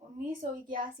1981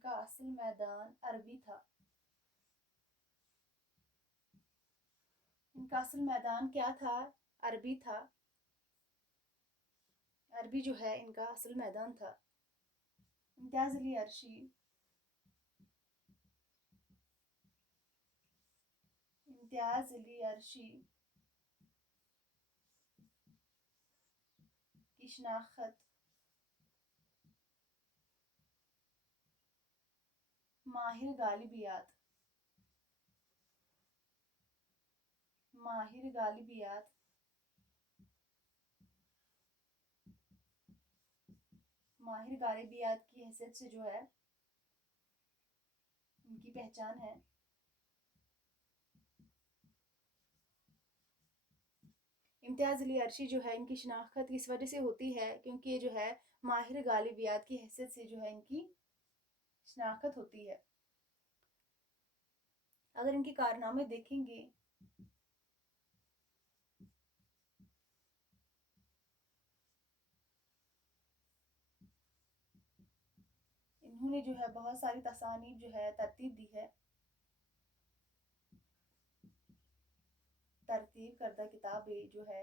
کا اصل میدان عربی تھا. ان کا اصل میدان کیا تھا؟ عربی تھا. عربی جو ہے ان کا اصل میدان تھا. امتیاز علی عرشی امتیاز علی عرشی کی شناخت ماہر غالبیات ماہر غالبیات ماہر غالبیات کی حیثیت سے جو ہے ان کی پہچان ہے. امتیاز علی عرشی جو ہے ان کی شناخت اس وجہ سے ہوتی ہے کیونکہ یہ جو ہے ماہر غالبیات کی حیثیت سے جو ہے ان کی شناخت ہوتی ہے. اگر ان کے کارنامے دیکھیں گے انہوں نے جو ہے بہت ساری تصانیف جو ہے ترتیب دی ہے. ترتیب کردہ کتابیں جو ہے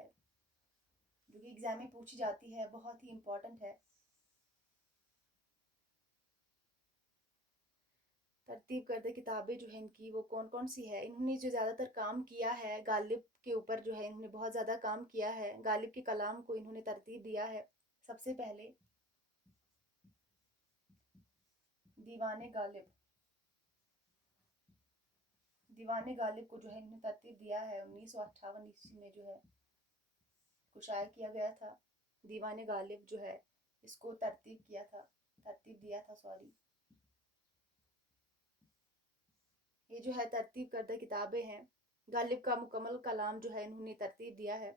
جو کہ ایگزام میں پوچھی جاتی ہے بہت ہی امپورٹنٹ ہے. ترتیب کردہ کتابیں جو ہیں ان کی وہ کون کون سی ہے؟ انہوں نے جو زیادہ تر کام کیا ہے غالب کے اوپر جو ہے انہوں نے بہت زیادہ کام کیا ہے. غالب کے کلام کو انہوں نے ترتیب دیا ہے. سب سے پہلے دیوان غالب دیوان غالب کو جو ہے انہوں نے ترتیب دیا ہے. 1958 میں جو ہے کو شائع کیا گیا تھا. دیوان غالب جو ہے اس کو ترتیب دیا تھا سوری. یہ جو ہے ترتیب کردہ کتابیں ہیں. غالب کا مکمل کلام جو ہے انہوں نے ترتیب دیا ہے.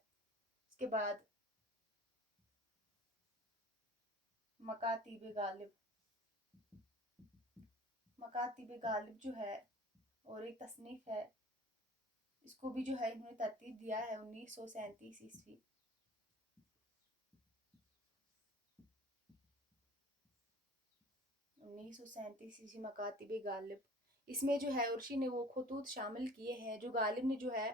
اس کے بعد مکاتیب غالب جو ہے اور ایک تصنیف ہے اس کو بھی جو ہے انہوں نے ترتیب دیا ہے 1937 عیسوی. 1937 عیسوی مکاتب غالب. اس میں جو ہے عرشی نے وہ خطوط شامل کیے ہیں جو غالب نے جو ہے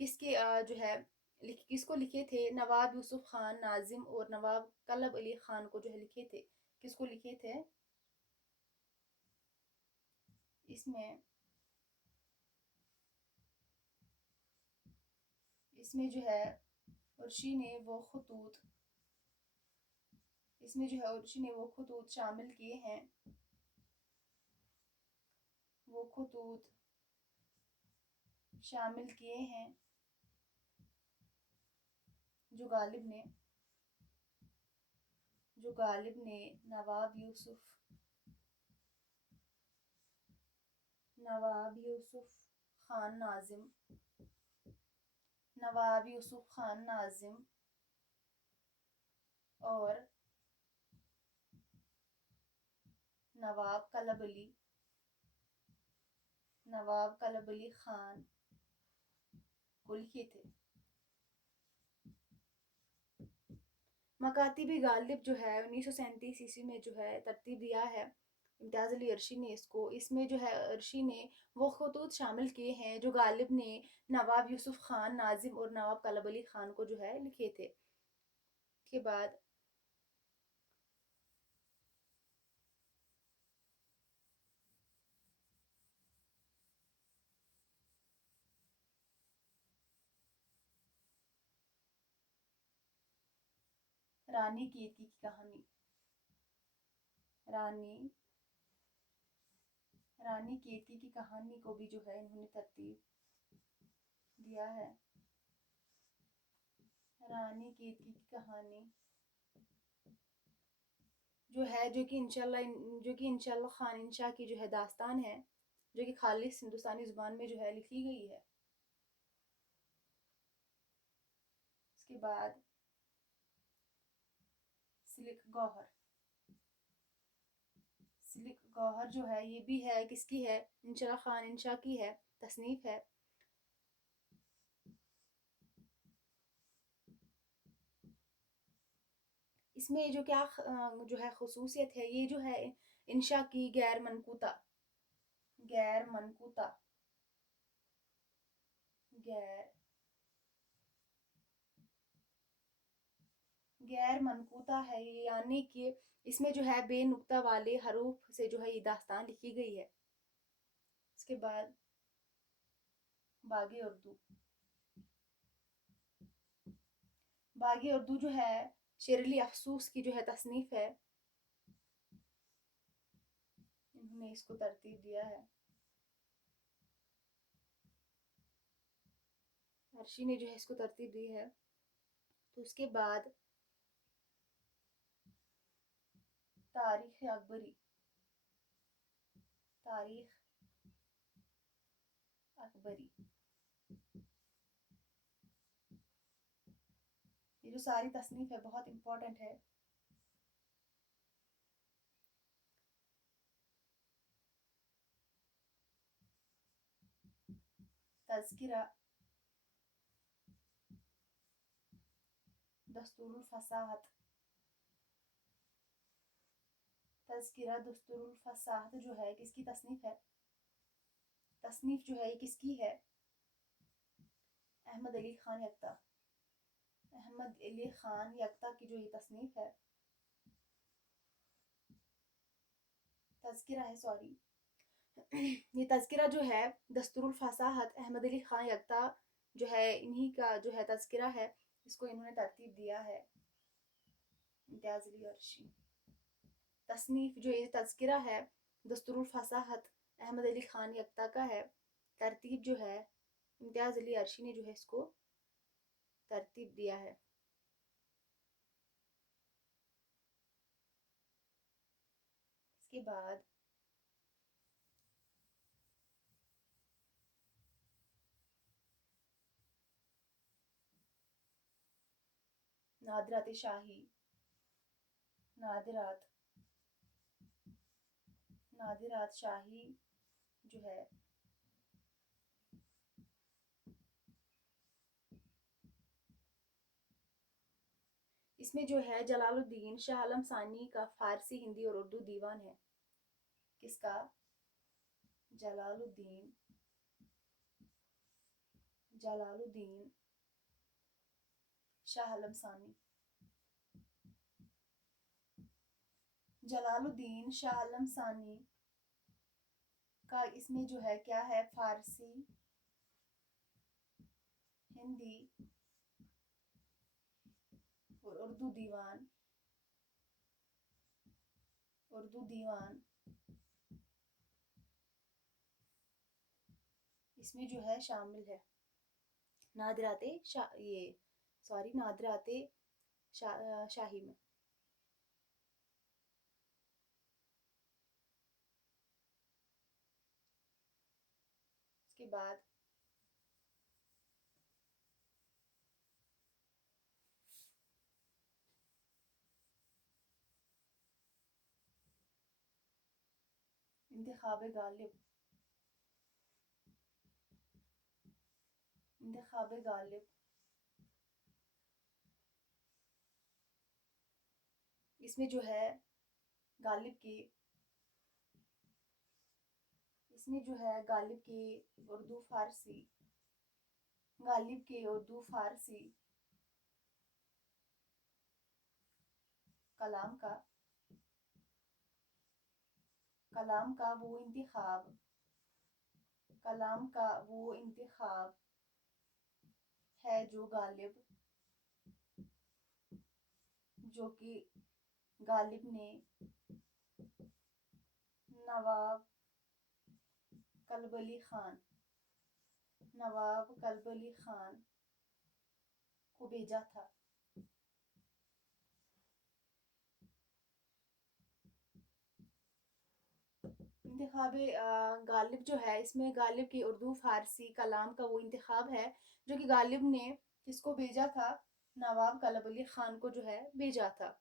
کس کو لکھے تھے؟ نواب یوسف خان ناظم اور نواب طلب علی خان کو جو ہے لکھے تھے. کس کو لکھے تھے؟ اس میں جو ہے عرشی نے وہ خطوط شامل کیے ہیں جو غالب نے نواب یوسف خان ناظم اور نواب طلب علی خان کو لکھے تھے. مکاتب غالب جو ہے 1937 عیسوی میں جو ہے ترتیب دیا ہے امتیاز علی عرشی نے اس میں جو ہے عرشی نے وہ خطوط شامل کیے ہیں جو غالب نے نواب یوسف خان ناظم اور نواب طلب علی خان کو جو ہے لکھے تھے. کے بعد رانی کیرتی کی کہانی. رانی کیرتی کی کہانی کو بھی جو ہے انہوں نے ترتیب دیا ہے. رانی کیرتی کی کہانی جو کہ انشاءاللہ خان انشا کی جو ہے داستان ہے جو کہ خالص ہندوستانی زبان میں جو ہے لکھی گئی ہے. اس کے بعد سلک گوہر جو ہے یہ بھی ہے کس کی ہے؟ انشاءاللہ خان انشا کی ہے. تصنیف ہے. اس میں جو کیا جو ہے خصوصیت ہے یہ جو ہے انشا کی غیر منقوطہ، غیر منقوطہ، غیر غیر منقوطہ ہے یہ، یعنی کہ اس میں جو ہے بے نقطہ والے حروف سے جو ہے یہ داستان لکھی گئی ہے۔ اس کے بعد باغ اردو، باغ اردو جو ہے شیرلی افسوس کی جو ہے تصنیف ہے، انہوں نے اس کو ترتیب دیا ہے، عرشی نے جو ہے اس کو ترتیب دی ہے۔ تو اس کے بعد تاریخ اکبری، تاریخ اکبری، یہ جو ساری تصنیف ہے بہت امپورٹنٹ ہے۔ تذکرہ، دستور الفصاحت، تذکرہ دستور الفصاحت جو ہے کس کی تصنیف ہے؟ تصنیف جو ہے یہ کس کی ہے؟ احمد علی خان یکتا، احمد علی خان یکتا کی جو یہ تصنیف ہے، تذکرہ ہے، سوری، یہ تذکرہ جو ہے دستور الفصاحت احمد علی خان یکتا جو ہے انہی کا جو ہے تذکرہ ہے، اس کو انہوں نے ترتیب دیا ہے، امتیاز علی عرشی۔ تصنیف جو یہ تذکرہ ہے دستور الفصاحت احمد علی خان یکتا کا ہے، ترتیب جو ہے امتیاز علی عرشی نے جو ہے اس کو ترتیب دیا ہے۔ اس کے بعد نادرات شاہی، نادرات، نادرات شاہی جو ہے اس میں جو ہے جلال الدین شاہ عالم ثانی کا فارسی، ہندی اور اردو دیوان ہے، کس کا؟ جلال الدین، جلال الدین شاہ عالم ثانی، جلال الدین شاہ عالم ثانی کا اس میں جو ہے کیا ہے؟ فارسی، ہندی اور اردو دیوان، اردو دیوان اس میں جو ہے شامل ہے، نادرات یہ سوری نادرات شاہی میں۔ اس کے بعد انتخاب غالب، انتخاب غالب اس میں جو ہے غالب کی، اس میں جو ہے غالب کی اردو فارسی، غالب کے اردو فارسی کلام کا، کلام کا وہ انتخاب، کلام کا وہ انتخاب ہے جو غالب، جو کہ غالب نے نواب کلب علی خان، نواب کلب علی خان کو بھیجا تھا۔ انتخاب غالب جو ہے اس میں غالب کی اردو فارسی کلام کا وہ انتخاب ہے جو کہ غالب نے کس کو بھیجا تھا؟ نواب کلب علی خان کو جو ہے بھیجا تھا۔